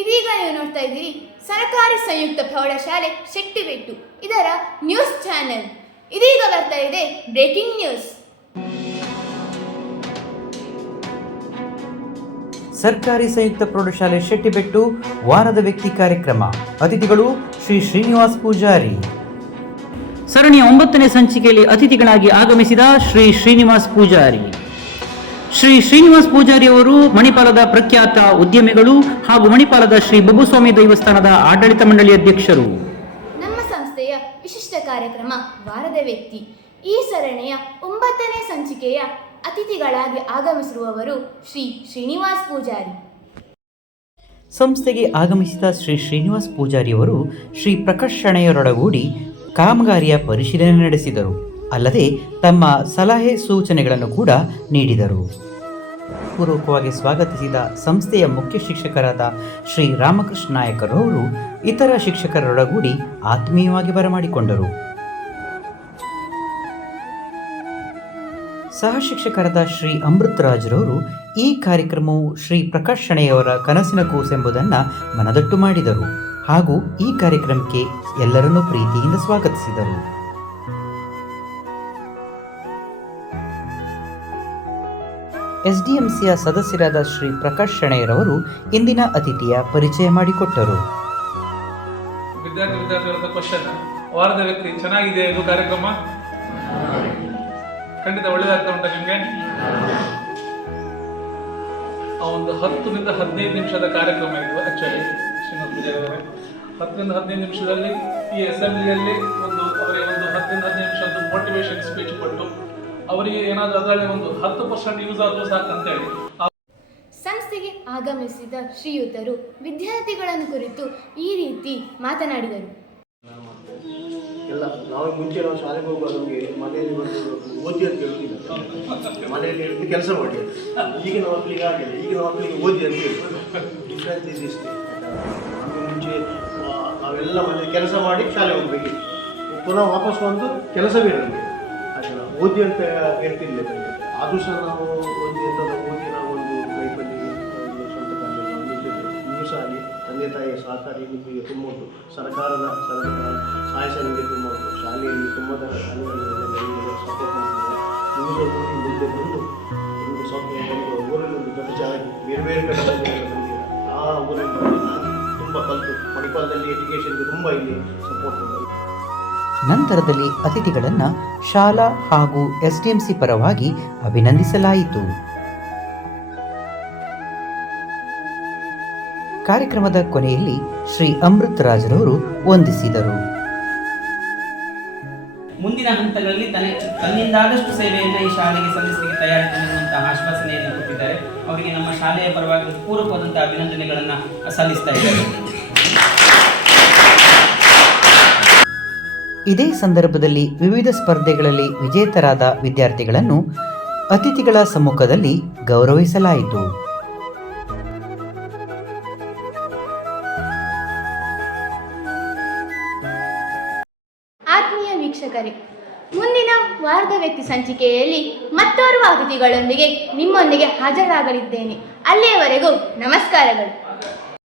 ಇದೀಗ ನೀವು ನೋಡ್ತಾ ಇದ್ದೀರಿ ಸರ್ಕಾರಿ ಸಂಯುಕ್ತ ಪ್ರೌಢಶಾಲೆ ಶೆಟ್ಟಿಬೆಟ್ಟು ಇದರ ನ್ಯೂಸ್ ಚಾನೆಲ್. ಇದೀಗ ಬರ್ತಾ ಇದೆ ಬ್ರೇಕಿಂಗ್ ನ್ಯೂಸ್. ಸರ್ಕಾರಿ ಸಂಯುಕ್ತ ಪ್ರೌಢಶಾಲೆ ಶೆಟ್ಟಿಬೆಟ್ಟು ವಾರದ ವ್ಯಕ್ತಿ ಕಾರ್ಯಕ್ರಮ. ಅತಿಥಿಗಳು ಶ್ರೀ ಶ್ರೀನಿವಾಸ್ ಪೂಜಾರಿ. ಸರಣಿಯ 9ನೇ ಸಂಚಿಕೆಯಲ್ಲಿ ಅತಿಥಿಗಳಾಗಿ ಆಗಮಿಸಿದ ಶ್ರೀ ಶ್ರೀನಿವಾಸ್ ಪೂಜಾರಿ. ಶ್ರೀ ಶ್ರೀನಿವಾಸ್ ಪೂಜಾರಿ ಅವರು ಮಣಿಪಾಲದ ಪ್ರಖ್ಯಾತ ಉದ್ಯಮಿಗಳು ಹಾಗೂ ಮಣಿಪಾಲದ ಶ್ರೀ ಬಬುಸ್ವಾಮಿ ದೇವಸ್ಥಾನದ ಆಡಳಿತ ಮಂಡಳಿ ಅಧ್ಯಕ್ಷರು. ನಮ್ಮ ಸಂಸ್ಥೆಯ ವಿಶಿಷ್ಟ ಕಾರ್ಯಕ್ರಮ ವಾರದ ವ್ಯಕ್ತಿ. ಈ ಸರಣಿಯ 9ನೇ ಸಂಚಿಕೆಯ ಅತಿಥಿಗಳಾಗಿ ಆಗಮಿಸಿರುವವರು ಶ್ರೀ ಶ್ರೀನಿವಾಸ್ ಪೂಜಾರಿ. ಸಂಸ್ಥೆಗೆ ಆಗಮಿಸಿದ ಶ್ರೀ ಶ್ರೀನಿವಾಸ್ ಪೂಜಾರಿಯವರು ಶ್ರೀ ಪ್ರಕಾಶ್ ಶೆಣೈಯವರೊಡಗೂಡಿ ಕಾಮಗಾರಿಯ ಪರಿಶೀಲನೆ ನಡೆಸಿದರು. ಅಲ್ಲದೆ ತಮ್ಮ ಸಲಹೆ ಸೂಚನೆಗಳನ್ನು ಕೂಡ ನೀಡಿದರು. ಪೂರ್ವಕವಾಗಿ ಸ್ವಾಗತಿಸಿದ ಸಂಸ್ಥೆಯ ಮುಖ್ಯ ಶಿಕ್ಷಕರಾದ ಶ್ರೀ ರಾಮಕೃಷ್ಣ ನಾಯಕರವರು ಇತರ ಶಿಕ್ಷಕರೊಡಗೂಡಿ ಆತ್ಮೀಯವಾಗಿ ಬರಮಾಡಿಕೊಂಡರು. ಸಹ ಶಿಕ್ಷಕರಾದ ಶ್ರೀ ಅಮೃತ್ ರಾಜ್ರವರು ಈ ಕಾರ್ಯಕ್ರಮವು ಶ್ರೀ ಪ್ರಕಾಶ್ ಶೆಣೈಯವರ ಕನಸಿನ ಕೂಸೆಂಬುದನ್ನು ಮನದಟ್ಟು ಮಾಡಿದರು ಹಾಗೂ ಈ ಕಾರ್ಯಕ್ರಮಕ್ಕೆ ಎಲ್ಲರನ್ನೂ ಪ್ರೀತಿಯಿಂದ ಸ್ವಾಗತಿಸಿದರು. ಎಸ್ಡಿಎಂಸಿಯ ಸದಸ್ಯರಾದ ಶ್ರೀ ಪ್ರಕಾಶ್ ಶೆಣೈರವರು ಇಂದಿನ ಅತಿಥಿಯ ಪರಿಚಯ ಮಾಡಿಕೊಟ್ಟರು. ವಿದ್ಯಾರ್ಥಿಗಳ ಕ್ವಶನ್, ವಾರದ ವ್ಯಕ್ತಿ ಚೆನ್ನಾಗಿದೆ ಇದು ಕಾರ್ಯಕ್ರಮ? ಖಂಡಿತ ಒಳ್ಳೆದಾಗ್ತಾ ಉಂಟಾ ನಿಮಗೆ? ಒಂದು 10 ನಿಂದ 15 ನಿಮಿಷದ ಕಾರ್ಯಕ್ರಮ ಇದು. ಆಕ್ಚುಲಿ ಶ್ರೀನಿವಾಸ್ ಪೂಜಾರಿ ಅವರೇ 10 ನಿಂದ 15 ನಿಮಿಷದಲ್ಲಿ ಈ ಅಸೆಂಬ್ಲಿಯಲ್ಲಿ ಅವರಿಗೆ ಒಂದು 10 ನಿಂದ 15 ನಿಮಿಷದ ಮೋಟಿವೇಶನ್ ಸ್ಪೀಚ್ ಕೊಟ್ಟು ಅವರಿಗೆ ಏನಾದರೂ ಅದರಲ್ಲಿ ಒಂದು 10% ಯೂಸ್ ಆದರೂ ಸಾಕಂತೇಳಿ ಸಂಸ್ಥೆಗೆ ಆಗಮಿಸಿದ ಶ್ರೀಯುತರು ವಿದ್ಯಾರ್ಥಿಗಳನ್ನು ಕುರಿತು ಈ ರೀತಿ ಮಾತನಾಡಿದರು. ಎಲ್ಲ ನಾವು ಮುಂಚೆ ನಾವು ಶಾಲೆಗೆ ಹೋಗುವಾಗ ನಮಗೆ ಮನೆಯಲ್ಲಿ ಬಂದು ಓದಿ ಅಂತ ಹೇಳ್ತಿದ್ದ, ಮನೆಯಲ್ಲಿ ಹೇಳ್ತಿ ಕೆಲಸ ಮಾಡಿ. ಈಗಿನ ಮಕ್ಕಳಿಗೆ ಆಗಿಲ್ಲ, ಈಗಿನ ಮಕ್ಕಳಿಗೆ ಓದಿ ಅಂತ ಹೇಳ್ತಾರೆ. ಡಿಫ್ರೆನ್ಸ್ ಇದೆ ಇಷ್ಟೇ. ನಮಗೆ ಮುಂಚೆ ನಾವೆಲ್ಲ ಮನೆ ಕೆಲಸ ಮಾಡಿ ಶಾಲೆ ಹೋಗ್ಬೇಕು, ಪುನಃ ವಾಪಸ್ ಬಂದು ಕೆಲಸವೇ ನಮಗೆ ಹಾಗೆಲ್ಲ ಓದಿ ಅಂತ ಹೇಳ್ತಿರ್ಲಿಲ್ಲ. ಆದರೂ ಸಹ ನಾವು ಓದಿ ಅಂತ ಓದಿ ನಾವು ಒಂದು ಲೈಫಲ್ಲಿ ಒಂದು ಸ್ವಂತ ನ್ಯೂಸ್ ಆಗಿ ತಂದೆ ತಾಯಿಯ ಸಹಕಾರ ನಿಮಗೆ ತುಂಬ ಉಂಟು. ಸರ್ಕಾರದ ಸಹಾಯ ನಿಮಗೆ ತುಂಬ ಉಂಟು. ಶಾಲೆಯಲ್ಲಿ ತುಂಬ ಜನ ಶಾಲೆಗಳಲ್ಲಿ ಸಪೋರ್ಟ್ ಮಾಡ್ತಾರೆ. ನಿಮಗೆ ಮುಂದೆ ಬಂದು ನಿಮಗೆ ಸಪೋರ್ಟ್ ಬಂದು ಊರಲ್ಲಿ ಒಂದು ದೊಡ್ಡ ಜಾಗ ಬೇರೆ ಬೇರೆ ಕಡೆ ಬಂದಿದ್ದೀರ. ಆ ಊರಲ್ಲಿ ನಾನು ತುಂಬ ಕಲಿತು ಮಣಿಪಾಲದಲ್ಲಿ ಎಜುಕೇಷನ್ಗೆ ತುಂಬ ಇಲ್ಲಿ ಸಪೋರ್ಟ್ ಮಾಡಿ. ನಂತರದಲ್ಲಿ ಅತಿಥಿಗಳನ್ನು ಶಾಲಾ ಹಾಗೂ ಎಸ್ಡಿಎಂಸಿ ಪರವಾಗಿ ಅಭಿನಂದಿಸಲಾಯಿತು. ಕಾರ್ಯಕ್ರಮದ ಕೊನೆಯಲ್ಲಿ ಶ್ರೀ ಅಮೃತ್ ರಾಜ್ರವರು ವಂದಿಸಿದರು. ಮುಂದಿನ ಹಂತಗಳಲ್ಲಿ ತನ್ನಿಂದಾದಷ್ಟು ಸೇವೆಯನ್ನು ಈ ಶಾಲೆಗೆ ಸಲ್ಲಿಸಲಿಕ್ಕೆ ತಯಾರಿಸುವಂತಹ ಆಶ್ವಾಸನೆಯನ್ನು ಕೊಟ್ಟಿದ್ದಾರೆ. ಅವರಿಗೆ ನಮ್ಮ ಶಾಲೆಯ ಪರವಾಗಿ ಪೂರ್ವಕವಾದಂತಹ ಅಭಿನಂದನೆಗಳನ್ನು ಸಲ್ಲಿಸ್ತಾ ಇದ್ದಾರೆ. ಇದೇ ಸಂದರ್ಭದಲ್ಲಿ ವಿವಿಧ ಸ್ಪರ್ಧೆಗಳಲ್ಲಿ ವಿಜೇತರಾದ ವಿದ್ಯಾರ್ಥಿಗಳನ್ನು ಅತಿಥಿಗಳ ಸಮ್ಮುಖದಲ್ಲಿ ಗೌರವಿಸಲಾಯಿತು. ಆತ್ಮೀಯ ವೀಕ್ಷಕರೇ, ಮುಂದಿನ ವಾರದ ವ್ಯಕ್ತಿ ಸಂಚಿಕೆಯಲ್ಲಿ ಮತ್ತೋರ್ವ ಅತಿಥಿಗಳೊಂದಿಗೆ ನಿಮ್ಮೊಂದಿಗೆ ಹಾಜರಾಗಲಿದ್ದೇನೆ. ಅಲ್ಲಿಯವರೆಗೂ ನಮಸ್ಕಾರಗಳು.